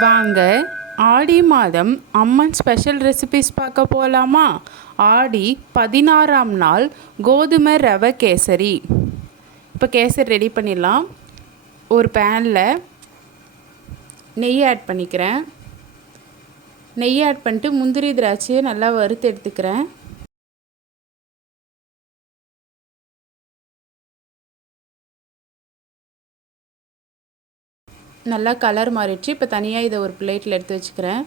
வாங்க. ஆடி மாதம் அம்மன் special recipes பார்க்க போகலாமா ஆடி பதினாறாம் நாள் கோதுமை ரவை கேசரி. இப்போ கேசரி ரெடி பண்ணிடலாம். ஒரு பேனில் நெய் ஆட் பண்ணிக்கிறேன். நெய் ஆட் பண்ணிட்டு முந்திரி திராட்சையை நல்லா வறுத்து எடுத்துக்கிறேன். நல்லா கலர் மாறிடுச்சு. இப்போ தனியாக இதை ஒரு பிளேட்டில் எடுத்து வச்சுக்கிறேன்.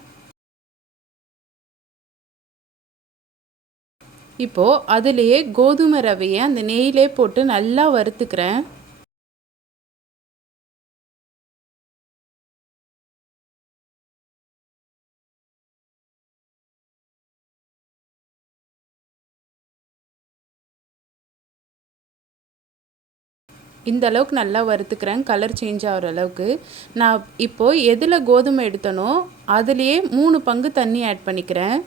இப்போது அதுலேயே கோதுமை ரவையை அந்த நெய்யிலே போட்டு நல்லா வறுத்துக்கிறேன். இந்த அளவுக்கு நல்லா வறுத்துக்கிறேன். கலர் சேஞ்ச் ஆகிற அளவுக்கு. நான் இப்போது எதில் கோதுமை எடுத்தனோ அதுலேயே மூணு பங்கு தண்ணி ஆட் பண்ணிக்கிறேன்.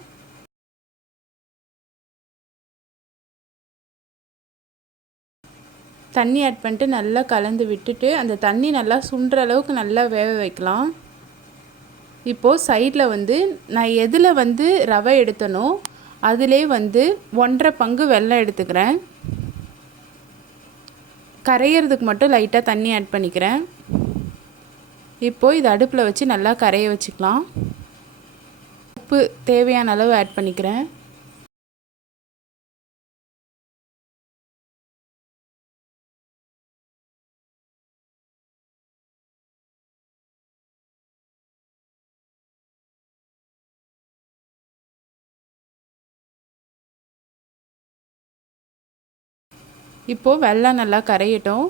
தண்ணி ஆட் பண்ணிட்டு நல்லா கலந்து விட்டுட்டு அந்த தண்ணி நல்லா சுண்டுற அளவுக்கு நல்லா வேக வைக்கலாம். இப்போது சைடில் வந்து நான் எதில் வந்து ரவை எடுத்தனோ அதிலே வந்து ஒன்றரை பங்கு வெள்ளம் எடுத்துக்கிறேன். கரையிறதுக்கு மட்டும் லைட்டாக தண்ணி ஆட் பண்ணிக்கிறேன். இப்போது இது அடுப்பில் வச்சு நல்லா கரைய வச்சுக்கலாம். உப்பு தேவையான அளவு ஆட் பண்ணிக்கிறேன். இப்போது வெள்ளம் நல்லா கரையட்டும்.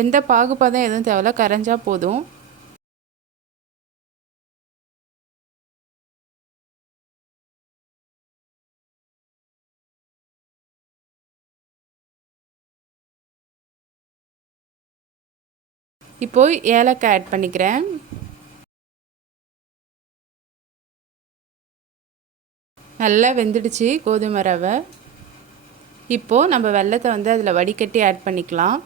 எந்த பாகுபாதம் எதுவும் தேவையில்ல கரைஞ்சால் போதும். இப்போது ஏலக்காய் ஆட் பண்ணிக்கிறேன். நல்லா வெந்துடுச்சு கோதுமை ரவை. இப்போது நம்ம வெள்ளத்தை வந்து அதில் வடிகட்டி ஆட் பண்ணிக்கலாம்.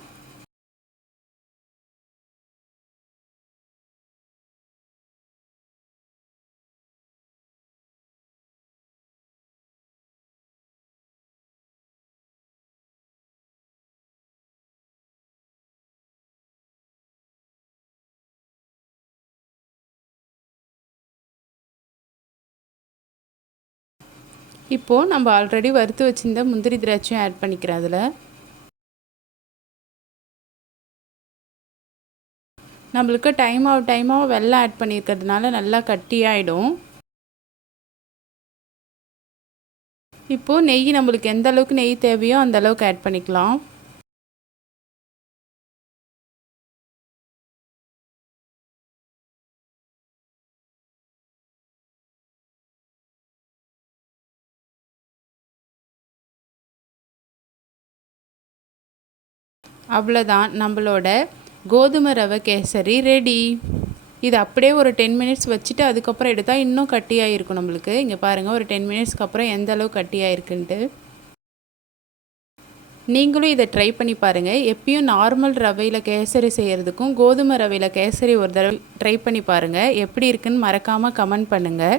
இப்போது நம்ம ஆல்ரெடி வறுத்து வச்சுருந்த முந்திரி திராட்சையும் ஆட் பண்ணிக்கிறேன் அதில். நம்மளுக்கு டைம் ஆகும் டைம் வெள்ளம் ஆட் பண்ணியிருக்கிறதுனால நல்லா கட்டியாயிடும். இப்போது நெய் நம்மளுக்கு எந்த அளவுக்கு நெய் தேவையோ அந்த அளவுக்கு ஆட் பண்ணிக்கலாம். அவ்வளோதான் நம்மளோட கோதுமை ரவை கேசரி ரெடி இது அப்படியே ஒரு டென் மினிட்ஸ் வச்சுட்டு அதுக்கப்புறம் எடுத்தால் இன்னும் கட்டியாக இருக்கும் நம்மளுக்கு. இங்கே பாருங்கள் ஒரு டென் மினிட்ஸ்க்கு அப்புறம் எந்த அளவு கட்டியாக இருக்குன்ட்டு நீங்களும் இதை ட்ரை பண்ணி பாருங்கள் எப்பயும் நார்மல் ரவையில் கேசரி செய்கிறதுக்கும் கோதுமை ரவையில் கேசரி ஒரு தடவை ட்ரை பண்ணி பாருங்கள் எப்படி இருக்குன்னு மறக்காமல் கமெண்ட் பண்ணுங்கள்